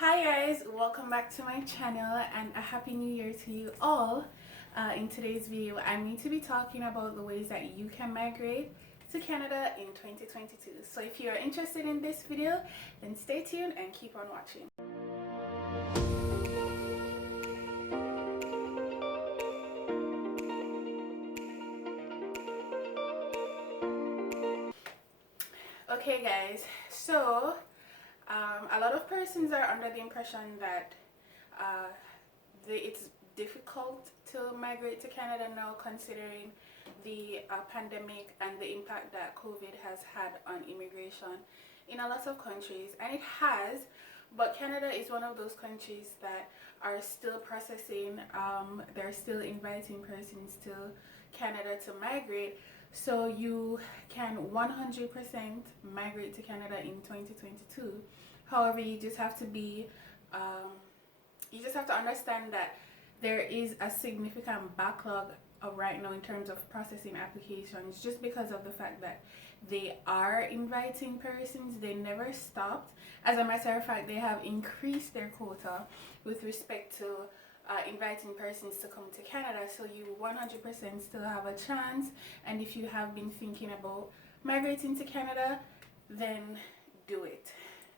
Hi guys, welcome back to my channel and a happy new year to you all. In today's video, I'm going to be talking about the ways that you can migrate to Canada in 2022. So if you are interested in this video, then stay tuned and keep on watching. Okay guys, so a lot of persons are under the impression that it's difficult to migrate to Canada now, considering the pandemic and the impact that COVID has had on immigration in a lot of countries, and it has. But Canada is one of those countries that are still processing. They're still inviting persons to Canada to migrate, so you can 100% migrate to Canada in 2022. However, you just have to be you just have to understand that there is a significant backlog of right now in terms of processing applications, just because of the fact that they are inviting persons. They never stopped. As a matter of fact, they have increased their quota with respect to inviting persons to come to Canada. So you 100% still have a chance, and if you have been thinking about migrating to Canada, then do it.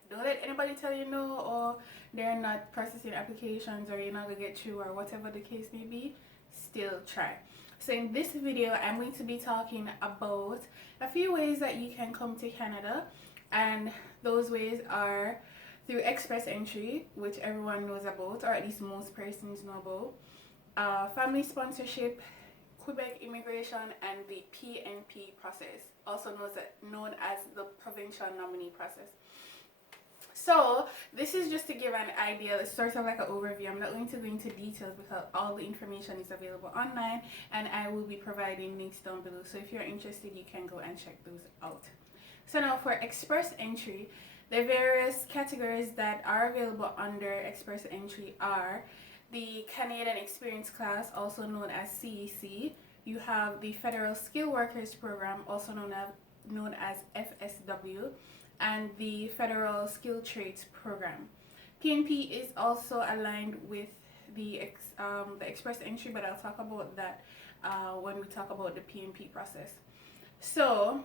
Don't let anybody tell you no, or they're not processing applications, or you're not gonna get through, or whatever the case may be. Still try. So in this video, I'm going to be talking about a few ways that you can come to Canada, and those ways are through express entry, which everyone knows about, or at least most persons know about, family sponsorship, Quebec immigration, and the PNP process, also known as the provincial nominee process. So this is just to give an idea. It's sort of like an overview. I'm not going to go into details because all the information is available online, and I will be providing links down below. So if you're interested, you can go and check those out. So now for express entry, the various categories that are available under express entry are the Canadian Experience Class, also known as CEC. You have the Federal Skilled Workers Program, also known as FSW, and the Federal Skilled Trades Program. PNP is also aligned with the express entry, but I'll talk about that when we talk about the PNP process. So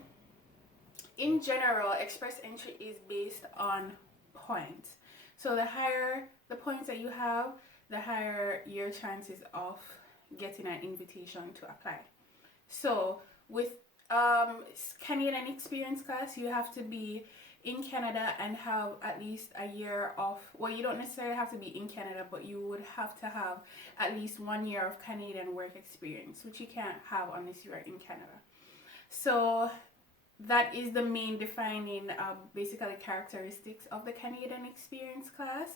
in general, express entry is based on points. So the higher the points that you have, the higher your chances of getting an invitation to apply. So with Canadian Experience Class, you have to be in Canada and have at least a year of, well, you don't necessarily have to be in Canada, but you would have to have at least 1 year of Canadian work experience, which you can't have unless you are in Canada. So that is the main defining basically characteristics of the Canadian Experience Class.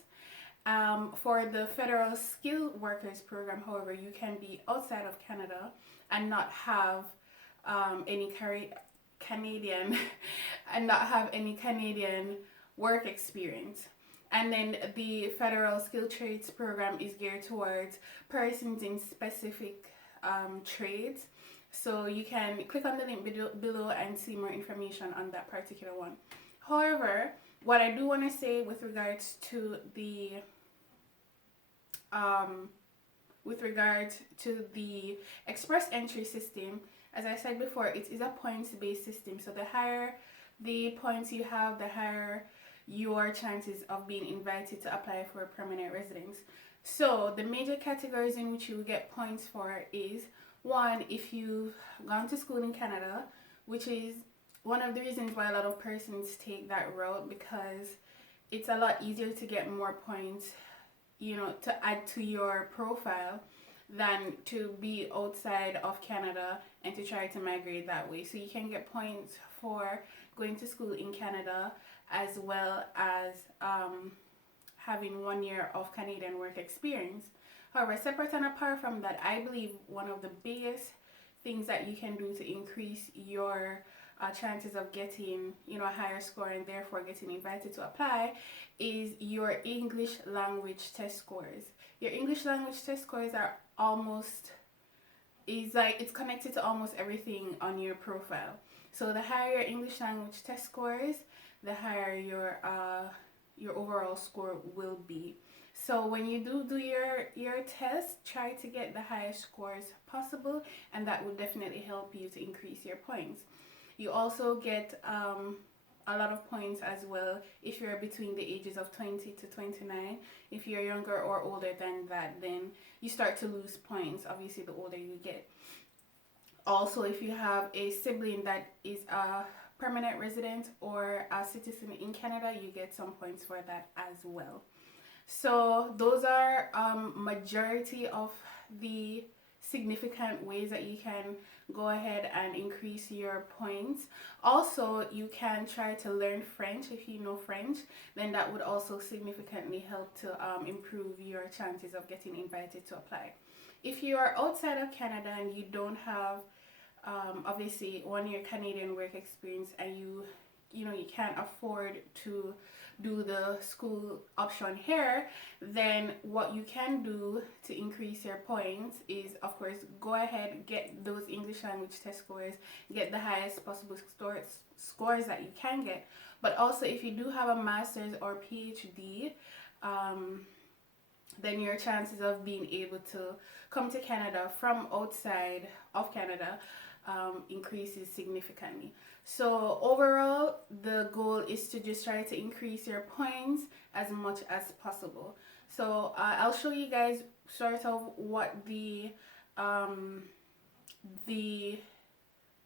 For the Federal Skilled Workers Program, however, you can be outside of Canada and not have any Canadian and not have any Canadian work experience. And then the Federal Skilled Trades Program is geared towards persons in specific trades. So you can click on the link below and see more information on that particular one. However, what I do want to say with regards to the express entry system, as I said before, it is a points-based system. So the higher the points you have, the higher your chances of being invited to apply for permanent residence. So the major categories in which you will get points for is, one, if you've gone to school in Canada, which is one of the reasons why a lot of persons take that route, because it's a lot easier to get more points, you know, to add to your profile than to be outside of Canada and to try to migrate that way. So you can get points for going to school in Canada, as well as having 1 year of Canadian work experience. However, separate and apart from that, I believe one of the biggest things that you can do to increase your chances of getting, you know, a higher score and therefore getting invited to apply is your English language test scores. Your English language test scores are it's connected to almost everything on your profile. So the higher your English language test scores, the higher your your overall score will be. So when you do your test, try to get the highest scores possible, and that will definitely help you to increase your points. You also get a lot of points as well if you're between the ages of 20 to 29. If you're younger or older than that, then you start to lose points, obviously, the older you get. Also, if you have a sibling that is a permanent resident or a citizen in Canada, you get some points for that as well. So those are majority of the significant ways that you can go ahead and increase your points. Also, you can try to learn French. If you know French, then that would also significantly help to improve your chances of getting invited to apply. If you are outside of Canada and you don't have obviously 1 year Canadian work experience, and you can't afford to do the school option here, then what you can do to increase your points is, of course, go ahead, get those English language test scores, get the highest possible scores that you can get. But also, if you do have a master's or PhD, then your chances of being able to come to Canada from outside of Canada increases significantly. So overall, the goal is to just try to increase your points as much as possible. So I'll show you guys sort of what the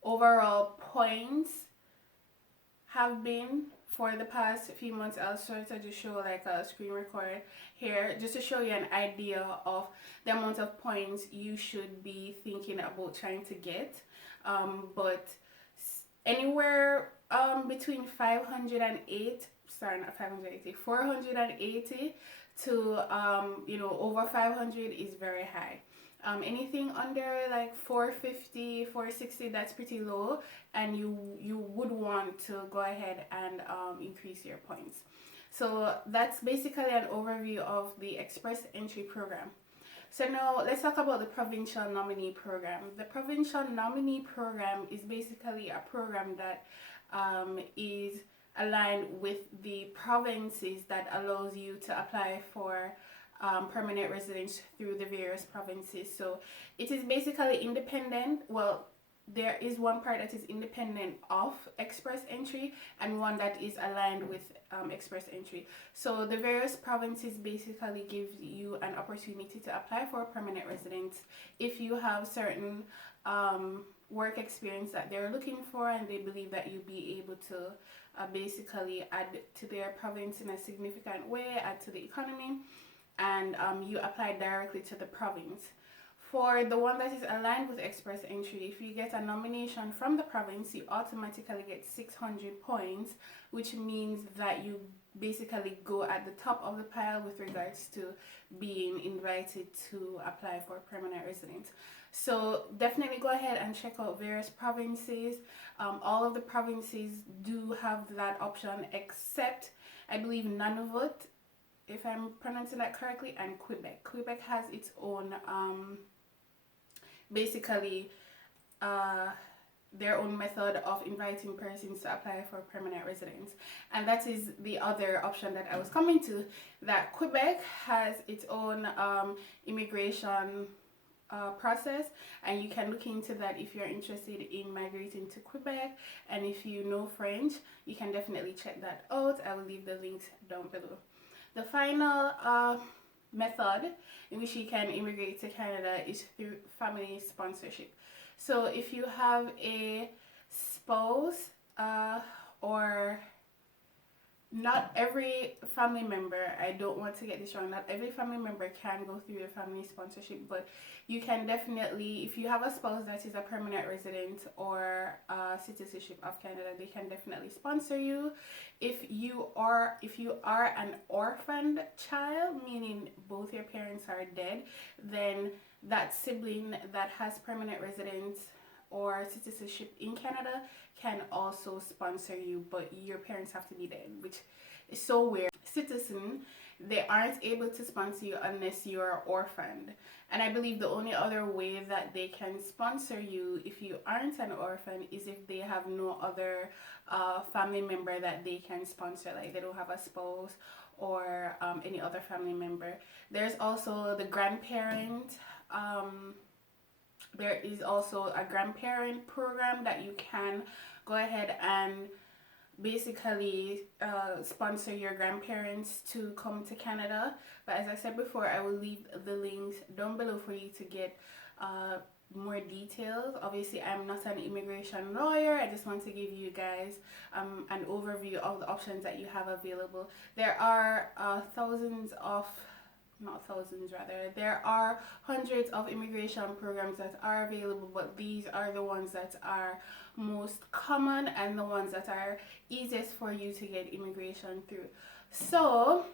overall points have been for the past few months. I'll sort of just show like a screen record here just to show you an idea of the amount of points you should be thinking about trying to get. But anywhere between 480 to over 500 is very high. Anything under like 450, 460, that's pretty low, and you would want to go ahead and increase your points. So that's basically an overview of the Express Entry program. So now let's talk about the Provincial Nominee Program. The Provincial Nominee Program is basically a program that is aligned with the provinces, that allows you to apply for permanent residence through the various provinces. So it is basically independent. Well, there is one part that is independent of Express Entry and one that is aligned with Express Entry. So the various provinces basically give you an opportunity to apply for permanent residence if you have certain work experience that they're looking for, and they believe that you'll be able to basically add to their province in a significant way, add to the economy, and you apply directly to the province. For the one that is aligned with Express Entry, if you get a nomination from the province, you automatically get 600 points, which means that you basically go at the top of the pile with regards to being invited to apply for permanent residence. So definitely go ahead and check out various provinces. All of the provinces do have that option, except I believe Nunavut, if I'm pronouncing that correctly, and Quebec. Quebec has its own basically their own method of inviting persons to apply for permanent residence. And that is the other option that I was coming to, that Quebec has its own immigration process, and you can look into that if you're interested in migrating to Quebec. And if you know French, you can definitely check that out. I will leave the links down below. The final method in which you can immigrate to Canada is through family sponsorship. So if you have a spouse or not every family member, I don't want to get this wrong, not every family member can go through the family sponsorship, but you can definitely, if you have a spouse that is a permanent resident or citizenship of Canada, they can definitely sponsor you. If you are an orphaned child, meaning both your parents are dead, then that sibling that has permanent residence or citizenship in Canada can also sponsor you, but your parents have to be dead, which is so weird. Citizen they aren't able to sponsor you unless you're orphaned. And I believe the only other way that they can sponsor you if you aren't an orphan is if they have no other family member that they can sponsor, like they don't have a spouse or any other family member. There's also the grandparent. There is also a grandparent program that you can go ahead and basically sponsor your grandparents to come to Canada. But as I said before, I will leave the links down below for you to get more details. Obviously, I'm not an immigration lawyer. I just want to give you guys an overview of the options that you have available. There are thousands of, not thousands rather, there are hundreds of immigration programs that are available, but these are the ones that are most common and the ones that are easiest for you to get immigration through. So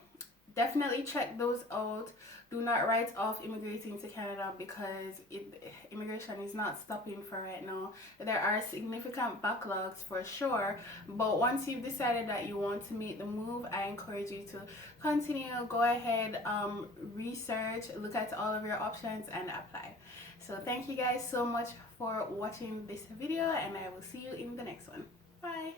definitely check those out. Do not write off immigrating to Canada because immigration is not stopping for right now. There are significant backlogs for sure, but once you've decided that you want to make the move, I encourage you to continue. Go ahead, research, look at all of your options and apply. So thank you guys so much for watching this video, and I will see you in the next one. Bye.